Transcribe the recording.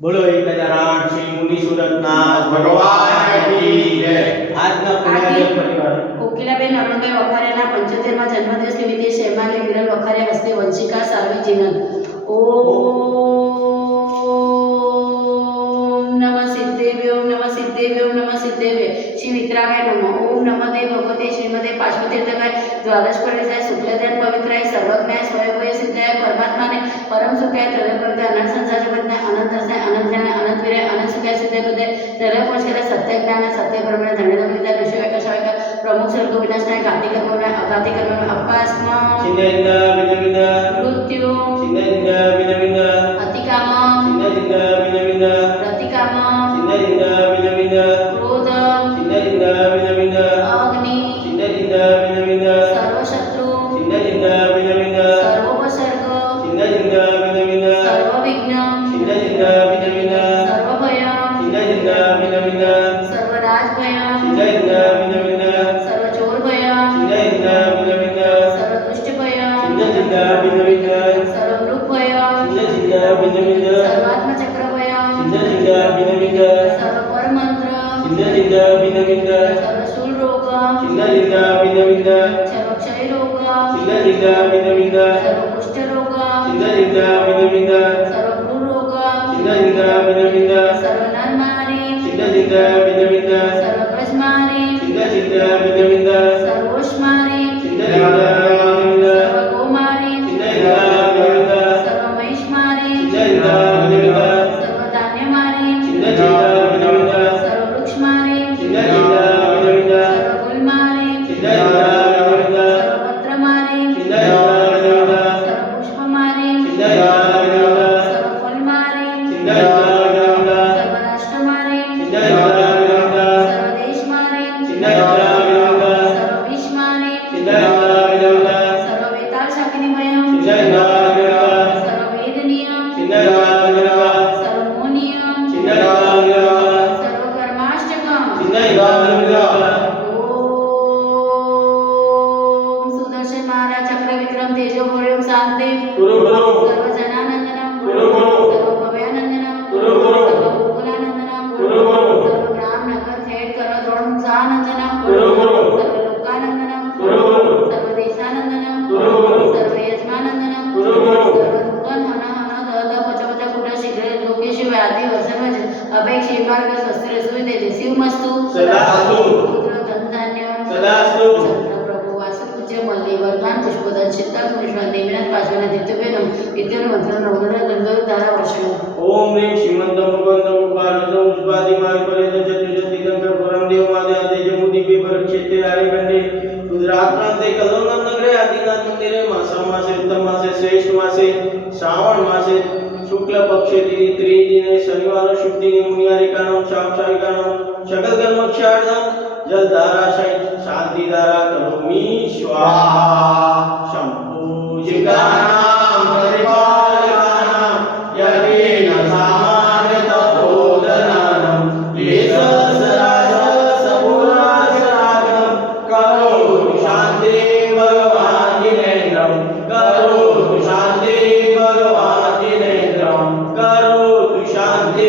बोलो गजानन श्री मुनि सुरतनाथ भगवान की जय। આજના પુણ્યાર્થ પરિવાર કોકિલાબેન અરુણભાઈ વખારિયાના 75મા જન્મદિવસ નિમિત્તે શહેમાલી વિરલ વખારિયા હસ્તે વંશિકા સાર્વી જીવન ઓમ નમઃ સિદ્ધેભ્યો નમઃ સિદ્ધેભ્યો નમઃ સિદ્ધેભ્ય શ્રી વિતરાગાય નમઃ ઓમ નમઃ દેવ ભગવતે શ્રીમતે પાર્શ્વતીર્થકાય દ્વાદશ પરિસાય શુક્લધ્યાન પવિત્રાય સર્વજ્ઞાય સ્વયંભૂય સિદ્ધાય પરમાત્માને પરમ સુખાય ત્રયપ્રત્ય અનંત સંસાર જગતને અનંત રસાય અનંત જ્ઞાન અનંત વિરય અનંત સુખાય સિદ્ધાય પદે ત્રય પહોંચેલા સત્ય જ્ઞાન સત્ય બ્રહ્મણ ધન્યતા ઋષિ કશાયક પ્રમુખ સ્વર્ગ વિનાશનાય ઘાતી કર્મોના અઘાતી કર્મોના અપાસમાં સિંહિન્દ વિનવિન મૃત્યુ સિંહિન્દ વિનવિન અતિકામ સિંહિન્દ વિનવિન પ્રતિકામ સિંહિન્દ વિનવિન ક્રોધ સિંહિન્દ વિનવિન અગ્નિ સિંહિન્દ વિનવિન સર્વશત્રુ સિંહિન્દ વિનવિન સર્વોપસર્ગ સિંહિન્દ વિનવિન સર્વવિઘ્ન સિંહિન્દ વિનવિન સર્વભય સિંહિન્દ વિનવિન સર્વરાજભય સિંહિન્દ વિનવિન સર્વચોરભય સિંહિન્દ વિનવિન સર્વદુષ્ટભય સિંહિન્દ વિનવિન સર્વમૃગભય સિંહિન્દ વિનવિન સર્વાત્મચક્રભય સિંહિન્દ વિનવિન સર્વપરમંત્ર સિંહિન્દ વિનવિન સર્વશૂળરોગ સિંહિન્દ વિનવિન સર્વક્ષયરોગ સિંહિન્દ વિનવિન સર્વકુષ્ઠરોગ સિંહિન્દ વિનવિન સર્વભ્રૂરોગ સિંહિન્દ વિનવિન સર્વનરમારી સિંહિન્દ વિનવિન સર્વભજમારી સિંહિન્દ વિનવિન સર્વોષ્મારી સિંહિન્દ વિનવિન સર્વગોમારી સર્વમહિષ્મારી સર્વધાન્યમારી સર્વવૃક્ષમારી સર્વગુલમારી સર્વપત્રમારી સર્વપુષ્પમારી સર્વફલમારી સર્વરાષ્ટ્રમારી સર્વદેશમારી સર્વવિશ્વમારી સર્વવેતાળ શાકિનીમય સર્વવેદનીય સર્વમોનીય સર્વકર્માષ્ટકમ ઓમ સુદર્શન મહારાજ ચક્ર વિક્રમ તેજો ભોળ્યો શાંતિ સર્વજનાનંદનમ સર્વભવ્યાનંદનમ સર્વગોકુલાનંદનમ સર્વગ્રામ નગર ખેડ કર દ્રોણ સાનંદનમ સર્વલોકાનંદનમ સર્વદેશાનંદનમ સર્વયજમાનંદનમ સર્વદુઃખન હન હન દ પચ પચ કુટ શીઘ્ર લોકેશ વ્યાધિ વર્ષન અપેક્ષી માર્ગ સ્વસ્તિ રસોઈ દે શિવમસ્તુ સદાસ્તુ પુત્ર ધનધાન્ય સદાસ્તુ પ્રભુ વાસુ પૂજ્ય મલ્લી વર્ધમાન પુષ્પદન શીતલ પુરુષમાં દેવીનાથ પાર્શ્વના દિત્યબેનમ વિદ્યાનો મંત્ર નવગ્રહ ગંગા ધારા વર્ષણ ओम ह्रीं श्रीमंत भगवंत उपारत उष्पादि मार्गलेत चतुर्जति गंगा परम देव मादे जमुदी पे परक्षेत्रे आर्यखंडे गुजरात प्रांते कलोल नगरे आदिनाथ मंदिरे मासा मासे उत्तम मासे श्रेष्ठ मासे श्रावण मासे शुक्ल पक्षे त्रिदिने शनिवार शुभ दिने मुनियारिकानां साक्षारिकानां सकल कर्मक्षार्थं जलधाराशय शांतिधारा करोमि स्वाहा शंभुजिकानां परिपालकानां यदि न सामान्यतपोदनानं येषसराजसपुराशरागं करोतु शान्ति भगवान् जिनेन्द्रं करोतु शान्ति भगवान् जिनेन्द्रं करोतु शान्ति